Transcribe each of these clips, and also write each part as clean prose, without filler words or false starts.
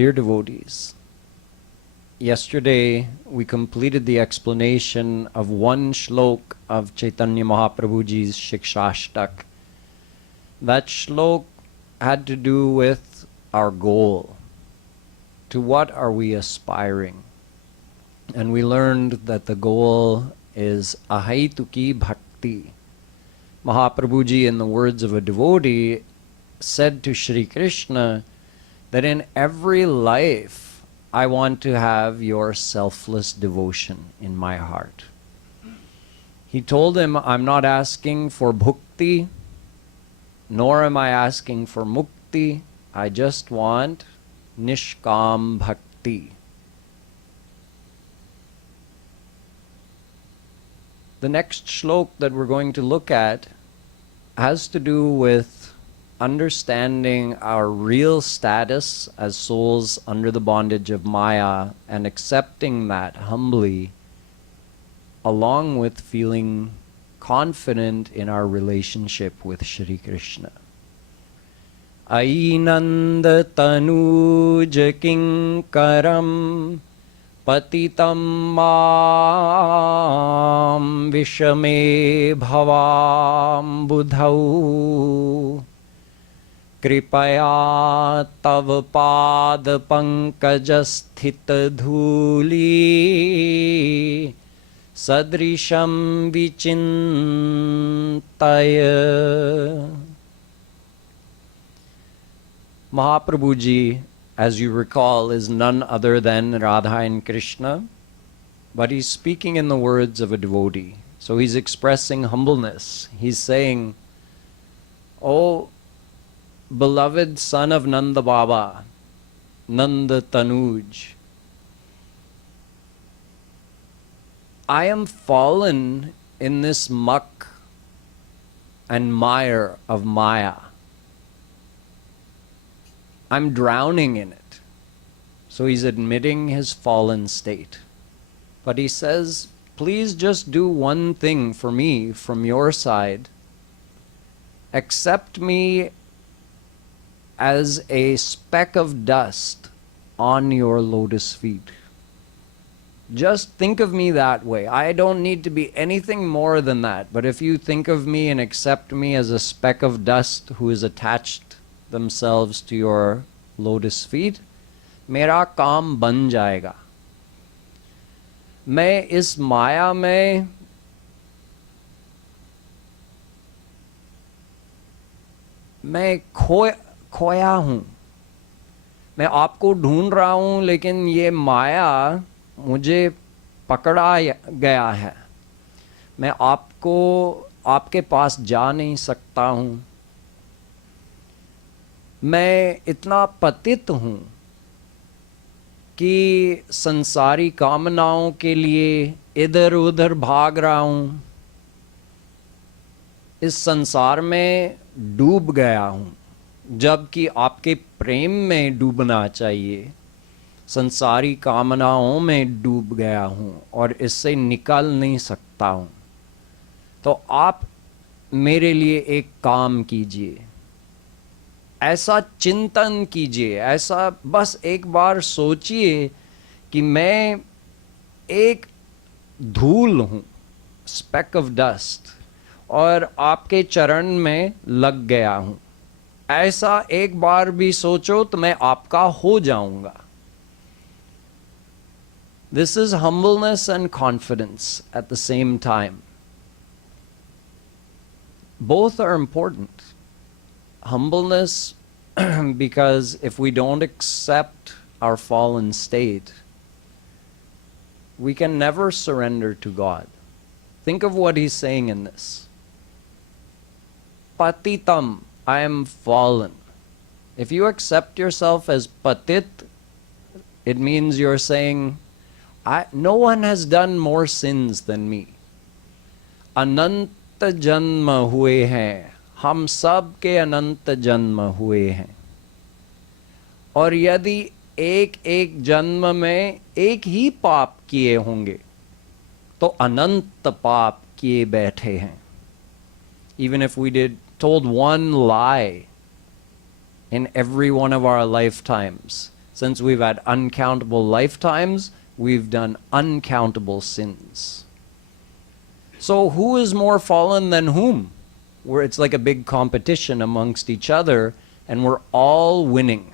Dear devotees, yesterday we completed the explanation of one shlok of Chaitanya Mahaprabhu Ji's Shikchashtak. That shlok had to do with our goal. To what are we aspiring? And we learned that the goal is ahaituki bhakti. Mahaprabhu Ji, in the words of a devotee, said to Shri Krishna that in every life I want to have your selfless devotion in my heart. He told him, I'm not asking for bhukti, nor am I asking for mukti. I just want nishkam bhakti. The next shlok that we're going to look at has to do with understanding our real status as souls under the bondage of Maya and accepting that humbly, along with feeling confident in our relationship with Shri Krishna. Ainanda tanuj kinkaram patitam mam vishame bhavam budhau कृपया तव पाद पंकज स्थित धूली सदृशम विचिंतय. Mahaprabhu Ji, as you recall, is none other than Radha and Krishna, but he's speaking in the words of a devotee. So he's expressing humbleness. He's saying, "Oh, beloved son of Nanda Baba, Nanda Tanuj, I am fallen in this muck and mire of Maya. I'm drowning in it." So he's admitting his fallen state. But he says, please just do one thing for me from your side. Accept me as a speck of dust on your lotus feet. Just think of me that way. I don't need to be anything more than that. But if you think of me and accept me as a speck of dust who is attached themselves to your lotus feet, मेरा काम बन जाएगा. मैं इस माया में मैं खोया हूँ. मैं आपको ढूंढ रहा हूँ, लेकिन ये माया मुझे पकड़ा गया है. मैं आपके पास जा नहीं सकता हूँ. मैं इतना पतित हूँ कि संसारी कामनाओं के लिए इधर उधर भाग रहा हूँ. इस संसार में डूब गया हूँ, जबकि आपके प्रेम में डूबना चाहिए. संसारी कामनाओं में डूब गया हूँ और इससे निकल नहीं सकता हूँ. तो आप मेरे लिए एक काम कीजिए, ऐसा चिंतन कीजिए, ऐसा बस एक बार सोचिए कि मैं एक धूल हूँ, स्पेक ऑफ डस्ट, और आपके चरण में लग गया हूँ. ऐसा एक बार भी सोचो तो मैं आपका हो जाऊंगा. This is humbleness and confidence at the same time. Both are important. Humbleness, because if we don't accept our fallen state, we can never surrender to God. Think of what he's saying in this. Patitam, I am fallen. If you accept yourself as patit, it means you're saying, no one has done more sins than me. Ananta janma hue hain. हम सब के अनंत जन्म हुए हैं, और यदि एक एक जन्म में एक ही पाप किए होंगे तो अनंत पाप किए बैठे हैं. Even if we told one lie in every one of our lifetimes, Since we've had uncountable lifetimes, we've done uncountable sins. So who is more fallen than whom? Where it's like a big competition amongst each other, and we're all winning.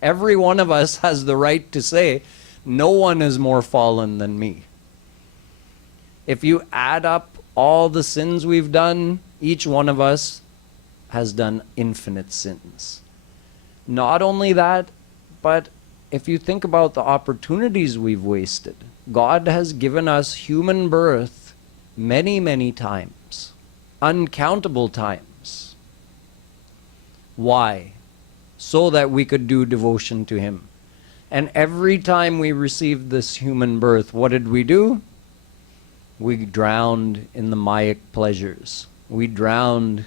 Every one of us has the right to say, no one is more fallen than me. If you add up all the sins we've done, each one of us has done infinite sins. Not only that, but if you think about the opportunities we've wasted, God has given us human birth many, many times, uncountable times. Why? So that we could do devotion to Him. And every time we received this human birth, what did we do? We drowned in the Mayic pleasures. We drowned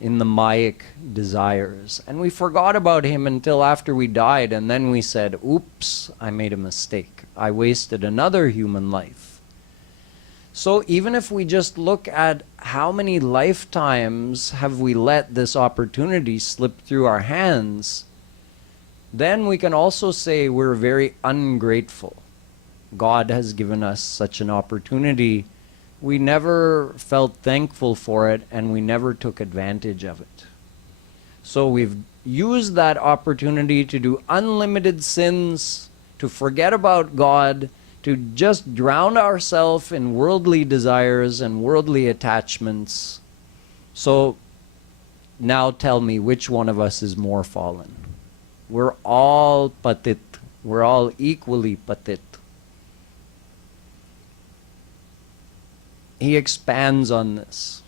in the Mayic desires. And we forgot about Him until after we died, and then we said, oops, I made a mistake. I wasted another human life. So even if we just look at how many lifetimes have we let this opportunity slip through our hands, then we can also say we're very ungrateful. God has given us such an opportunity. We never felt thankful for it, and we never took advantage of it. So we've used that opportunity to do unlimited sins, to forget about God, to just drown ourselves in worldly desires and worldly attachments. So now tell me, which one of us is more fallen? We're all patit. We're all equally patit. He expands on this.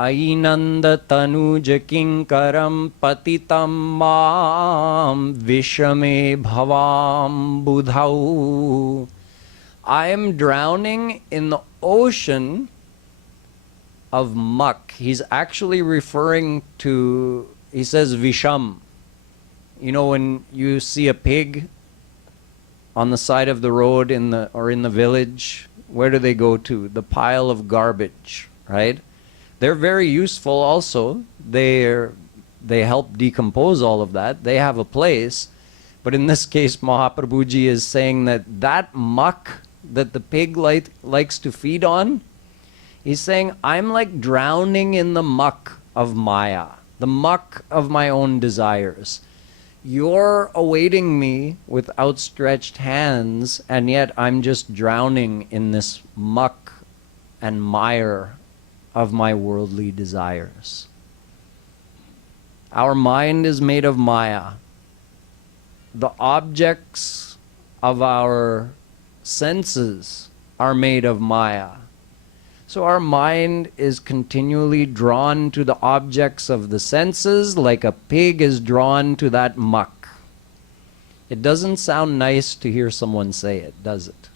Ainanda tanuja kinkaram patitam mam vishame bhavam budhau. I am drowning in the ocean of muck. He's actually referring to, he says visham. You know, when you see a pig on the side of the road in the village, where do they go to? The pile of garbage, right? They're very useful also. They help decompose all of that. They have a place. But in this case, Mahaprabhu Ji is saying that muck that the pig likes to feed on, he's saying, I'm like drowning in the muck of Maya, the muck of my own desires. You're awaiting me with outstretched hands, and yet I'm just drowning in this muck and mire of my worldly desires. Our mind is made of Maya. The objects of our senses are made of Maya. So our mind is continually drawn to the objects of the senses like a pig is drawn to that muck. It doesn't sound nice to hear someone say it, does it?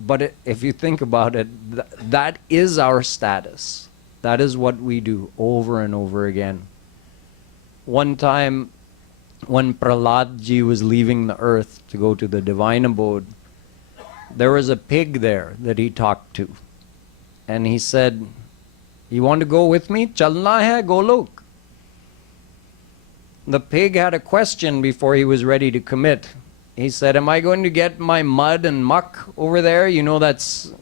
But if you think about it, that is our status. That is what we do over and over again. One time, when Prahlad Ji was leaving the earth to go to the divine abode, there was a pig there that he talked to. And he said, you want to go with me? Chalna hai Golok. The pig had a question before he was ready to commit. He said, am I going to get my mud and muck over there? You know, that's...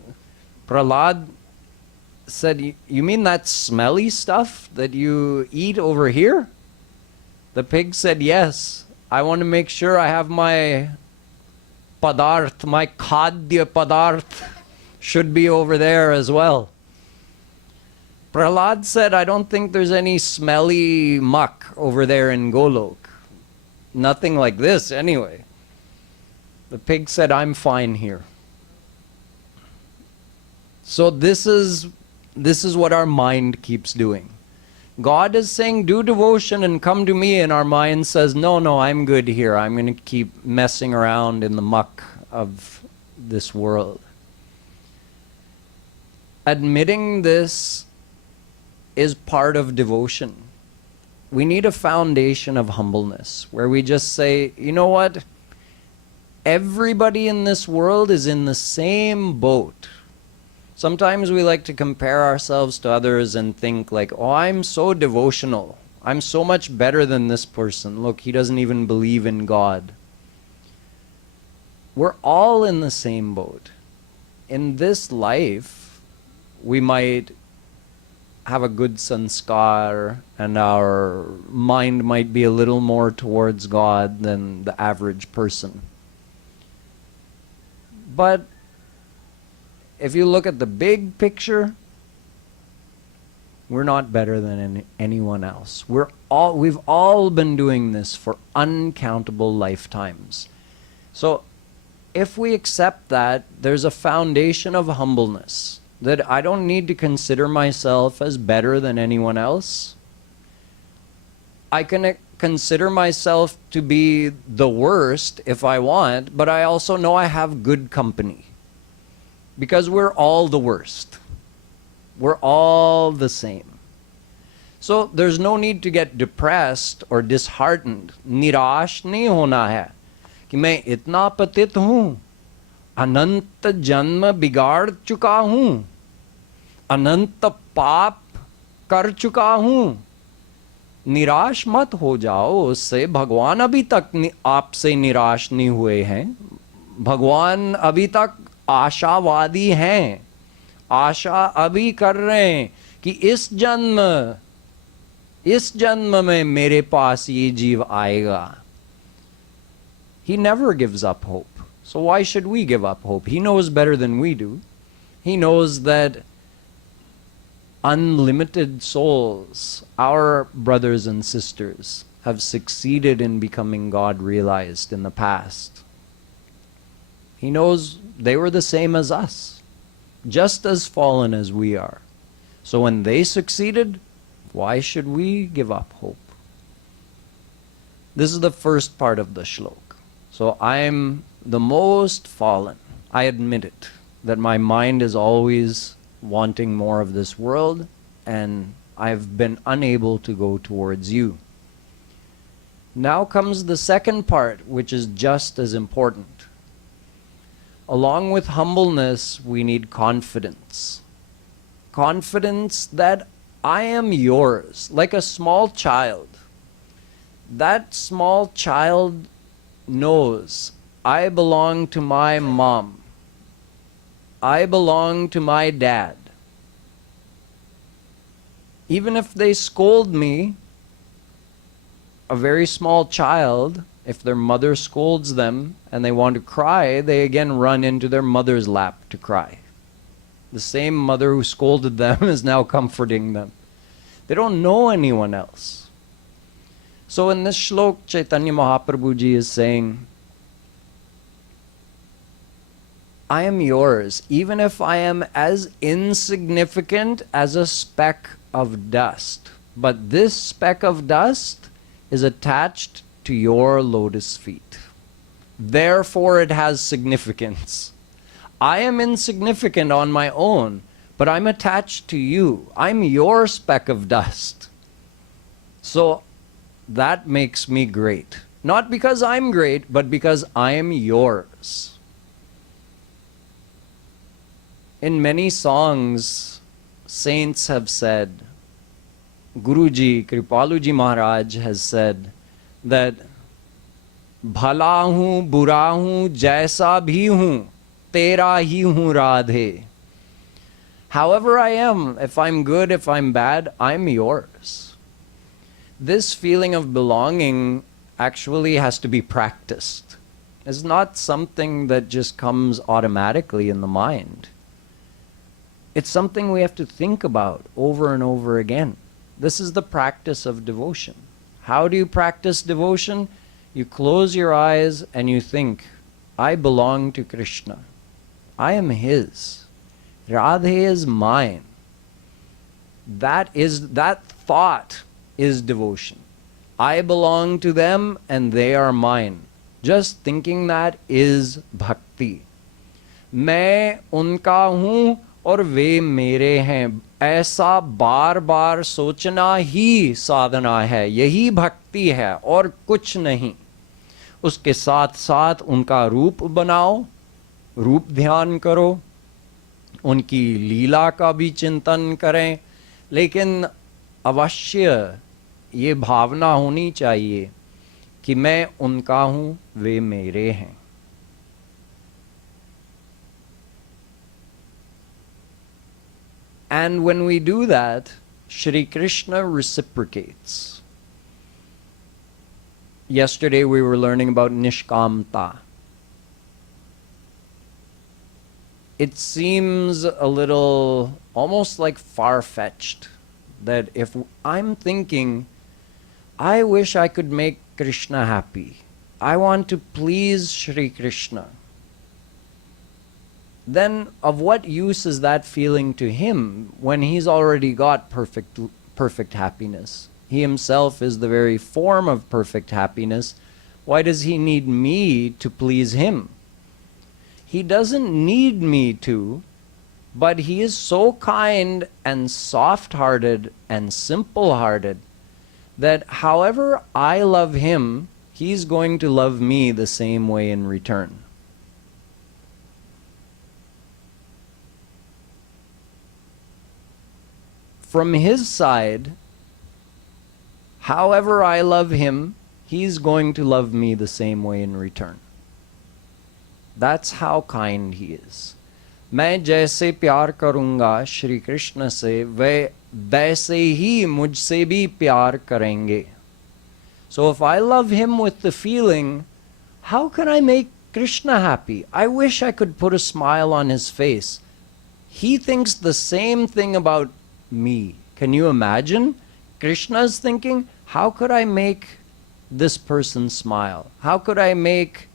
Prahlad said, you mean that smelly stuff that you eat over here? The pig said, yes. I want to make sure I have my padarth, my khadya padarth should be over there as well. Prahlad said, I don't think there's any smelly muck over there in Golok. Nothing like this anyway. The pig said, I'm fine here. So this is what our mind keeps doing. God is saying, do devotion and come to me, and our mind says, no, I'm good here. I'm going to keep messing around in the muck of this world. Admitting this is part of devotion. We need a foundation of humbleness where we just say, you know what? Everybody in this world is in the same boat. Sometimes we like to compare ourselves to others and think like, oh, I'm so devotional. I'm so much better than this person. Look, he doesn't even believe in God. We're all in the same boat. In this life, we might have a good sanskar and our mind might be a little more towards God than the average person. But if you look at the big picture, we're not better than anyone else. We've all been doing this for uncountable lifetimes. So if we accept that, there's a foundation of humbleness, that I don't need to consider myself as better than anyone else. I can consider myself to be the worst if I want, but I also know I have good company. Because we're all the worst. We're all the same. So there's no need to get depressed or disheartened. निराश नहीं होना है कि मैं इतना पतित हूँ, अनंत जन्म बिगाड़ चुका हूँ, अनंत पाप कर चुका हूँ. निराश मत हो जाओ उससे. भगवान अभी तक आपसे निराश नहीं हुए हैं. भगवान अभी तक आशावादी हैं. आशा अभी कर रहे हैं कि इस जन्म में मेरे पास ये जीव आएगा. He never gives up hope. So why should we give up hope? He knows better than we do. He knows that unlimited souls, our brothers and sisters, have succeeded in becoming God realized in the past. He knows they were the same as us, just as fallen as we are. So when they succeeded, why should we give up hope? This is the first part of the shlok. So I'm the most fallen. I admit it, that my mind is always wanting more of this world, and I've been unable to go towards you. Now comes the second part, which is just as important. Along with humbleness, we need confidence. Confidence that I am yours, like a small child. That small child knows I belong to my mom. I belong to my dad. Even if they scold me, a very small child, if their mother scolds them and they want to cry, they again run into their mother's lap to cry. The same mother who scolded them is now comforting them. They don't know anyone else. So in this shlok, Chaitanya Mahaprabhu Ji is saying, I am yours, even if I am as insignificant as a speck of dust. But this speck of dust is attached to your lotus feet. Therefore it has significance. I am insignificant on my own, but I'm attached to you. I'm your speck of dust. So that makes me great. Not because I'm great, but because I am yours. In many songs, saints have said, Guruji, Kripaluji Maharaj has said that Bhala hoon, bura hoon, jaisa bhi hoon, tera hi hoon Radhe. However I am, if I'm good, if I'm bad, I'm yours. This feeling of belonging actually has to be practiced. It's not something that just comes automatically in the mind. It's something we have to think about over and over again. This is the practice of devotion. How do you practice devotion? You close your eyes and you think, I belong to Krishna. I am his. Radhe is mine. That thought is devotion. I belong to them and they are mine. Just thinking that is bhakti. मैं उनका हूँ और वे मेरे हैं. ऐसा बार बार सोचना ही साधना है. यही भक्ति है और कुछ नहीं. उसके साथ साथ उनका रूप बनाओ, रूप ध्यान करो, उनकी लीला का भी चिंतन करें, लेकिन अवश्य ये भावना होनी चाहिए कि मैं उनका हूं, वे मेरे हैं. And when we do that, Shri Krishna reciprocates. Yesterday we were learning about Nishkamta. It seems a little almost like far-fetched that if I'm thinking, I wish I could make Krishna happy, I want to please Shri Krishna, then of what use is that feeling to him when he's already got perfect happiness? He himself is the very form of perfect happiness. Why does he need me to please him? He doesn't need me to, but he is so kind and soft-hearted and simple-hearted that however I love him, he's going to love me the same way in return. From his side, however I love him, he's going to love me the same way in return. That's how kind he is. मैं जैसे प्यार करूंगा श्री कृष्ण से, वे वैसे ही मुझसे भी प्यार करेंगे. So if I love him with the feeling, how can I make Krishna happy? I wish I could put a smile on his face. He thinks the same thing about me. Can you imagine? Krishna's thinking, how could I make this person smile? How could I make,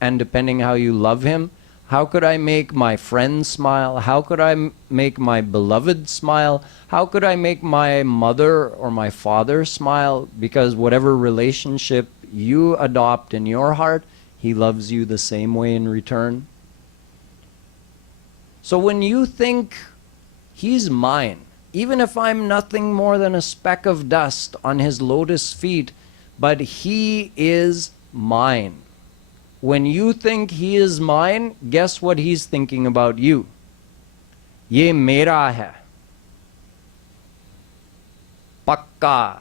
and depending how you love him, how could I make my friend smile? How could I make my beloved smile? How could I make my mother or my father smile? Because whatever relationship you adopt in your heart, he loves you the same way in return. So when you think he's mine, even if I'm nothing more than a speck of dust on his lotus feet, but he is mine. When you think he is mine, guess what he's thinking about you? Ye mera hai. Pakka.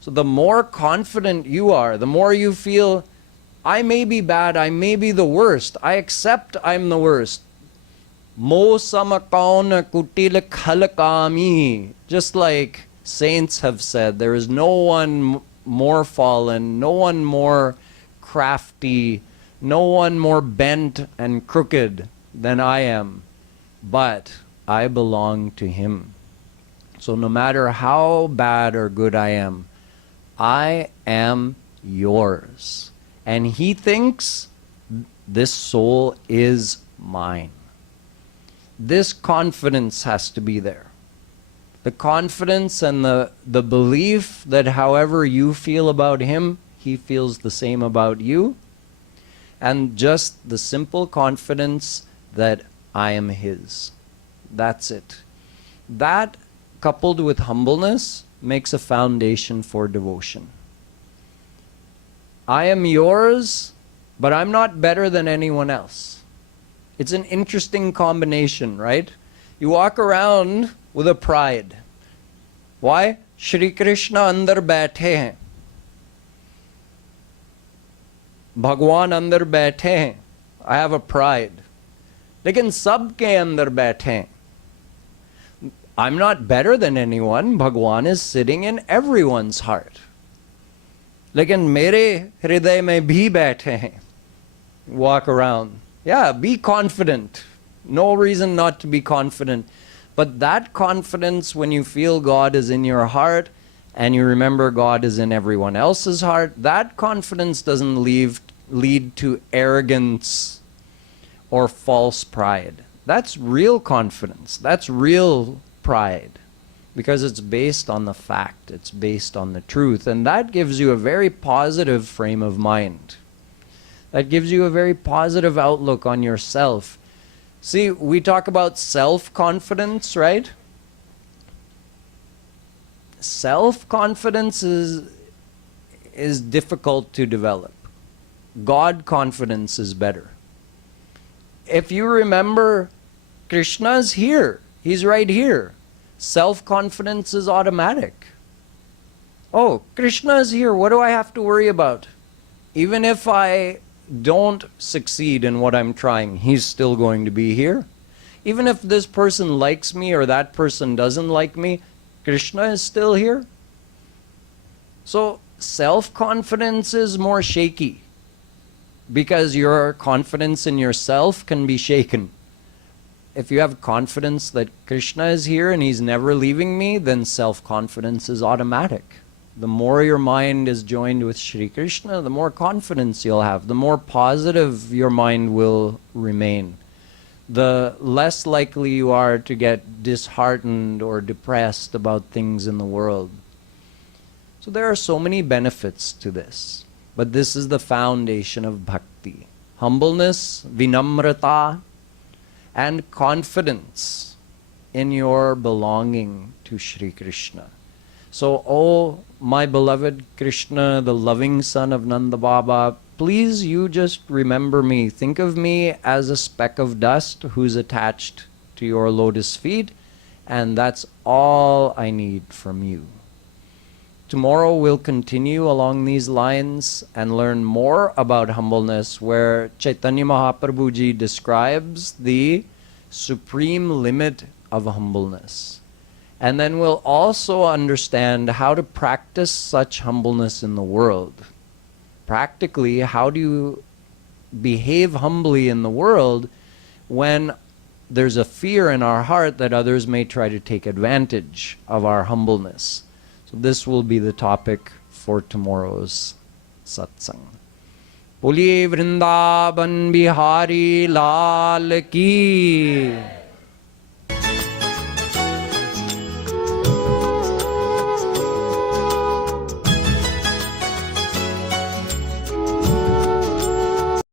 So the more confident you are, the more you feel, I may be bad, I may be the worst, I accept I'm the worst. Mo samakaun kutil khalakami. Just like saints have said, there is no one more fallen, no one more crafty, no one more bent and crooked than I am, but I belong to him. So no matter how bad or good I am yours. And he thinks this soul is mine. This confidence has to be there. The confidence and the belief that however you feel about him, he feels the same about you. And just the simple confidence that I am his. That's it. That, coupled with humbleness, makes a foundation for devotion. I am yours, but I'm not better than anyone else. It's an interesting combination, right? You walk around with a pride. Why? Shri Krishna andar baithe hain. भगवान अंदर बैठे हैं. I have a pride. लेकिन सब के अंदर बैठे हैं. I'm not better than anyone. Bhagwan is sitting in everyone's heart. लेकिन मेरे हृदय में भी बैठे हैं. Walk around. Yeah, be confident. No reason not to be confident. But that confidence, when you feel God is in your heart, and you remember God is in everyone else's heart, that confidence doesn't lead to arrogance or false pride. That's real confidence. That's real pride. Because it's based on the fact. It's based on the truth. And that gives you a very positive frame of mind. That gives you a very positive outlook on yourself. See, we talk about self-confidence, right? Self-confidence is difficult to develop. God confidence is better. If you remember, Krishna's here. He's right here. Self-confidence is automatic. Oh, Krishna is here. What do I have to worry about? Even if I don't succeed in what I'm trying, he's still going to be here. Even if this person likes me or that person doesn't like me, Krishna is still here. So self-confidence is more shaky because your confidence in yourself can be shaken. If you have confidence that Krishna is here and he's never leaving me, then self-confidence is automatic. The more your mind is joined with Shri Krishna, the more confidence you'll have, the more positive your mind will remain. The less likely you are to get disheartened or depressed about things in the world. So there are so many benefits to this. But this is the foundation of bhakti. Humbleness, vinamrata, and confidence in your belonging to Shri Krishna. So, oh, my beloved Krishna, the loving son of Nanda Baba, please you just remember me. Think of me as a speck of dust who's attached to your lotus feet, and that's all I need from you. Tomorrow we'll continue along these lines and learn more about humbleness, where Chaitanya Mahaprabhu Ji describes the supreme limit of humbleness. And then we'll also understand how to practice such humbleness in the world. Practically, how do you behave humbly in the world when there's a fear in our heart that others may try to take advantage of our humbleness? So this will be the topic for tomorrow's satsang. Boliye Vrindavan Bihari Lal Ki